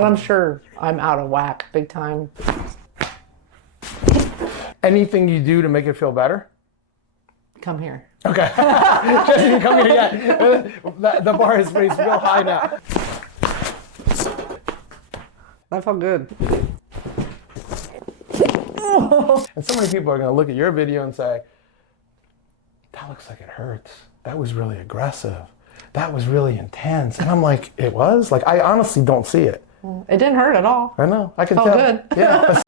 But I'm sure I'm out of whack big time. Anything you do to make it feel better? Come here. Okay. Just come here, yeah. The bar is raised real high now. That felt good. And so many people are going to look at your video and say, that looks like it hurts. That was really aggressive. That was really intense. And I'm like, it was? Like, I honestly don't see it. It didn't hurt at all. I know. I can Felt tell. good. Yeah.